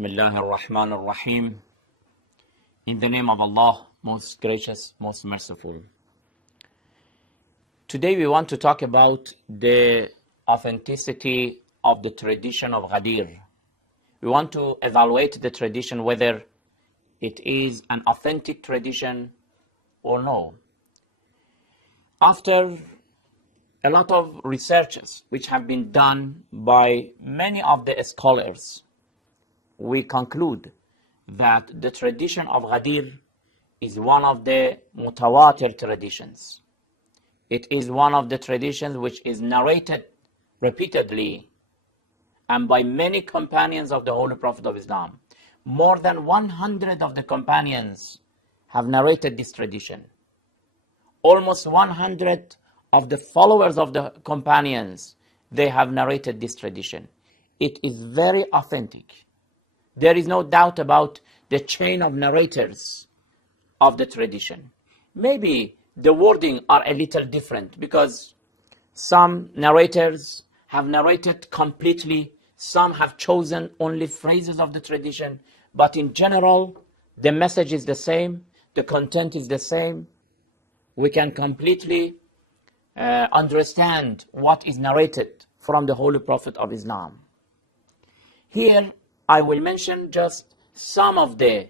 Bismillah ar-Rahman ar-Rahim. In the name of Allah, most gracious, most merciful. Today we want to talk about the authenticity of the tradition of Ghadir. We want to evaluate the tradition, whether it is an authentic tradition or no. After a lot of researches which have been done by many of the scholars, we conclude that the tradition of Ghadir is one of the mutawatir traditions. It is one of the traditions which is narrated repeatedly and by many companions of the Holy Prophet of Islam. More than 100 of the companions have narrated this tradition. Almost 100 of the followers of the companions, they have narrated this tradition. It is very authentic. There is no doubt about the chain of narrators of the tradition. Maybe the wording are a little different because some narrators have narrated completely, some have chosen only phrases of the tradition, but in general, the message is the same, the content is the same. We can completely understand what is narrated from the Holy Prophet of Islam. Here, I will mention just some of the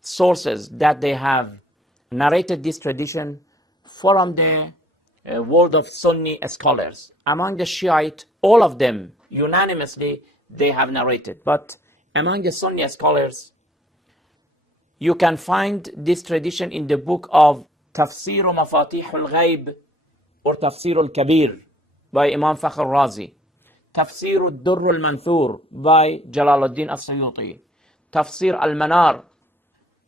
sources that they have narrated this tradition from the world of Sunni scholars. Among the Shiite, all of them unanimously they have narrated. But among the Sunni scholars, you can find this tradition in the book of Tafsir Mafatih al-Ghaib or Tafsir al-Kabir by Imam Fakhr Razi. Tafsir al-Durr al-Manthur by Jalaluddin al-Suyuti. Tafsir al-Manar,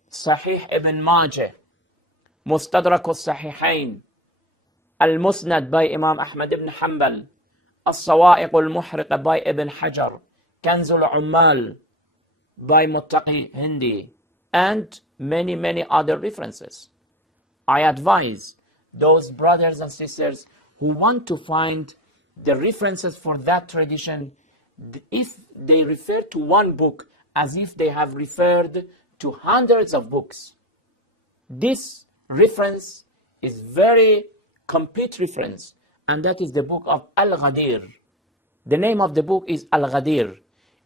Sahih ibn Majah, Mustadrak al-Sahihain, Al-Musnad by Imam Ahmad ibn Hanbal, Al-Sawa'iq al-Muhriqa by Ibn Hajar, Kanz al-Ummal by Muttaqi Hindi, and many other references. I advise those brothers and sisters who want to find the references for that tradition, if they refer to one book as if they have referred to hundreds of books. This reference is very complete reference, and that is the book of Al-Ghadir. The name of the book is Al-Ghadir.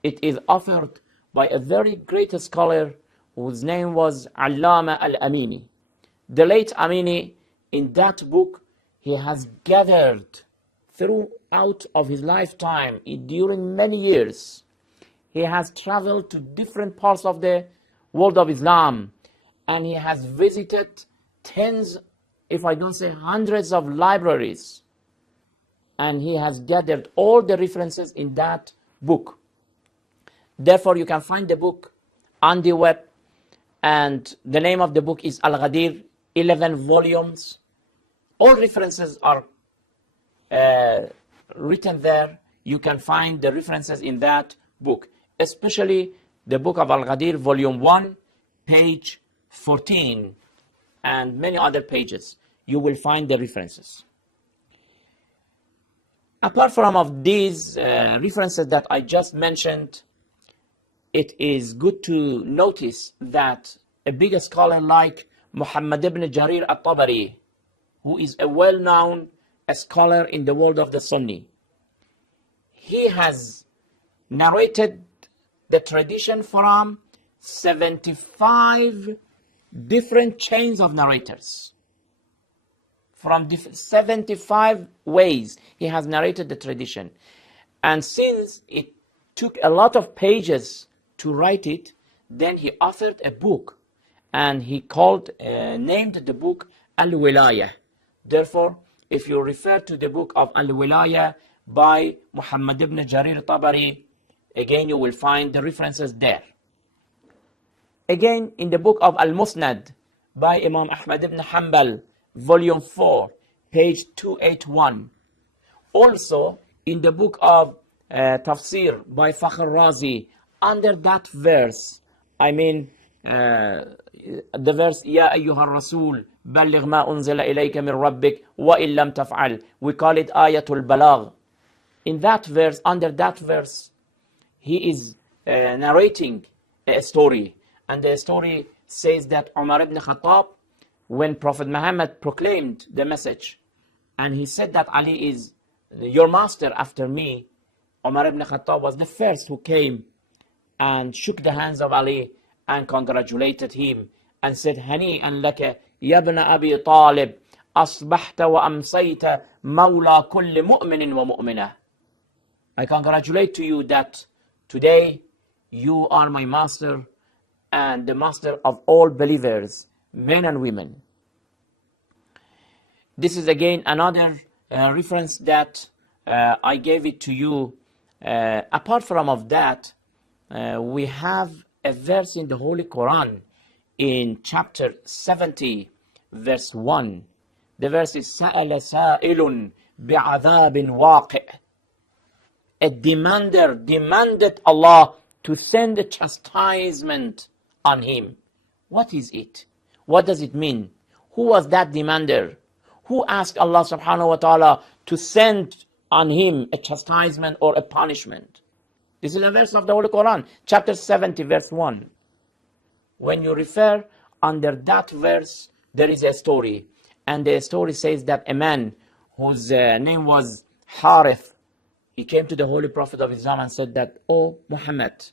It is authored by a very great scholar whose name was Allama al-Amini. The late Amini, in that book, he has gathered throughout of his lifetime, during many years, he has traveled to different parts of the world of Islam, and he has visited tens, if I don't say hundreds of libraries, and he has gathered all the references in that book. Therefore, you can find the book on the web, and the name of the book is Al-Ghadir, 11 volumes. All references are written there. You can find the references in that book, especially the book of Al-Ghadir, volume 1, page 14, and many other pages. You will find the references. Apart from of these references that I just mentioned, it is good to notice that a big scholar like Muhammad ibn Jarir al-Tabari, who is a well-known scholar in the world of the Sunni, he has narrated the tradition from 75 different chains of narrators. From 75 ways he has narrated the tradition. And since it took a lot of pages to write it, then he authored a book, and he named the book Al-Wilayah. Therefore, if you refer to the book of Al-Wilayah by Muhammad ibn Jarir al-Tabari, again you will find the references there. Again, in the book of Al-Musnad by Imam Ahmad ibn Hanbal, volume 4, page 281. Also, in the book of Tafsir by Fakhr Razi, under that verse, the verse Ya ayyuha rasul balligh ma unzila ilayka min rabbik wa in lam taf'al, we call it ayatul balagh. In that verse, under that verse, he is narrating a story. And the story says that Umar ibn Khattab, when Prophet Muhammad proclaimed the message, and he said that Ali is your master after me, Umar ibn Khattab was the first who came and shook the hands of Ali and congratulated him and said, هنيئا لك يا ابن أبي طالب أصبحت وأمسيت مولى كل مؤمن ومؤمنة. I congratulate to you that today you are my master and the master of all believers, men and women. This is again another reference that I gave it to you. Apart from of that, we have a verse in the Holy Quran in chapter 70, verse 1. The verse is سَأَلَ سَائِلٌ بِعَذَابٍ وَاقِعٍ. A demander demanded Allah to send a chastisement on him. What is it? What does it mean? Who was that demander? Who asked Allah subhanahu wa ta'ala to send on him a chastisement or a punishment? This is a verse of the Holy Quran, chapter 70, verse 1. When you refer under that verse, there is a story. And the story says that a man whose name was Harith, he came to the Holy Prophet of Islam and said that, "Oh Muhammad,"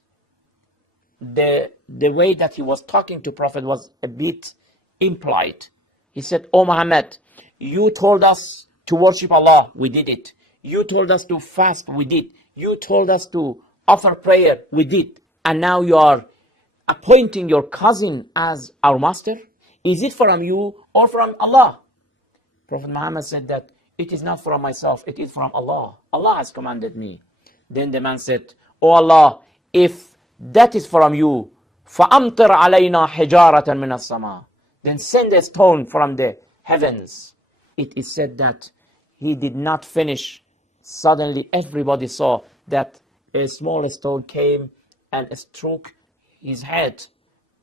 the way that he was talking to Prophet was a bit impolite. He said, "Oh Muhammad, you told us to worship Allah, we did it. You told us to fast, we did. You told us to offer prayer, we did. And now you are appointing your cousin as our master? Is it from you or from Allah?" Prophet Muhammad said that it is not from myself, it is from Allah. Allah has commanded me. Then the man said, "Oh Allah, if that is from you, فَأَمْطِرْ عَلَيْنَا حِجَارَةً مِنَ السَّمَاءِ." Then send a stone from the heavens. It is said that he did not finish. Suddenly everybody saw that a small stone came and struck his head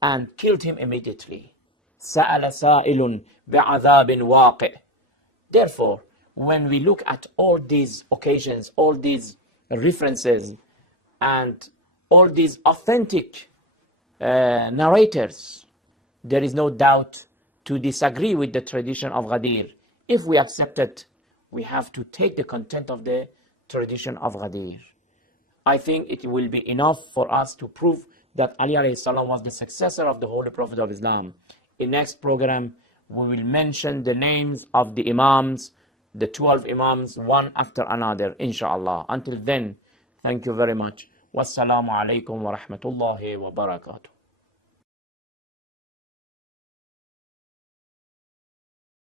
and killed him immediately. سَأَلَ سَائِلٌ بِعَذَابٍ وَاقِعٍ. Therefore, when we look at all these occasions, all these references, and all these authentic narrators, there is no doubt to disagree with the tradition of Ghadir. If we accept it, we have to take the content of the tradition of Ghadir. I think it will be enough for us to prove that Ali alayhi salam was the successor of the Holy Prophet of Islam. In next program, we will mention the names of the Imams, the 12 Imams, one after another, inshallah. Until then, thank you very much. Wassalamu alaikum wa rahmatullahi wa barakatuh.